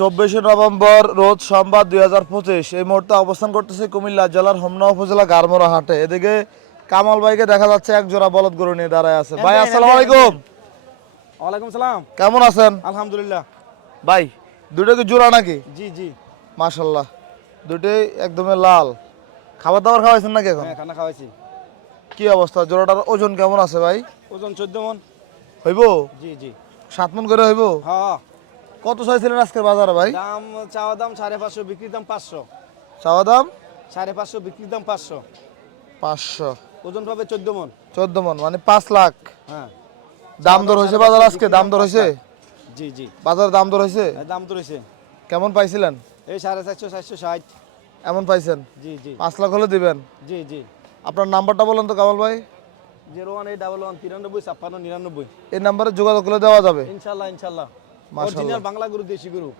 24শে November রোজ সোমবার 2025 এই মুহূর্তে অবস্থান করতেছে কুমিল্লা জেলার হোমনা উপজেলা গারমোড়া হাটে। এদিকে কামাল ভাইকে দেখা যাচ্ছে এক জোড়া বলদ গরু নিয়ে দাঁড়ায় আছে। ভাই আসসালামু আলাইকুম। ওয়ালাইকুম সালাম। কেমন আছেন? আলহামদুলিল্লাহ। ভাই দুটো কি জোড়া নাকি? জি জি। মাশাআল্লাহ, দুটোই একদমই লাল। খাবার দাবার খাওয়াইছেন নাকি এখন? হ্যাঁ, খানা খাওয়াইছি। কি অবস্থা? জোড়াটার ওজন কেমন আছে ভাই? ওজন 14 মন। হইব? জি জি। 7 মন করে হইব? হ্যাঁ। কত চাইছিলেন আজকের বাজারে ভাই? দাম চাওয়া দাম 550, বিক্রির দাম 500। চাওয়া দাম 550, বিক্রির দাম 500। 500। ওজন পাবে 14 মন। 14 মন মানে 5 লাখ। হ্যাঁ। দাম দর হয়েছে বাজার আজকে? দাম দর হয়েছে? জি জি। বাজারে দাম দর হয়েছে? দাম তো রয়েছে। কেমন পাইছিলেন? এই 450, 460। এমন পাইছেন? জি জি। 5 লাখ হলে দিবেন? জি জি। আপনার নাম্বারটা বলেন তো কামাল ভাই। 01811 93 56 99। এই নাম্বারে যোগাযোগ করে দেওয়া যাবে? ইনশাআল্লাহ ইনশাআল্লাহ। মাশাআল্লাহ। অরিজিনাল বাংলা গরু, দেশি গরু।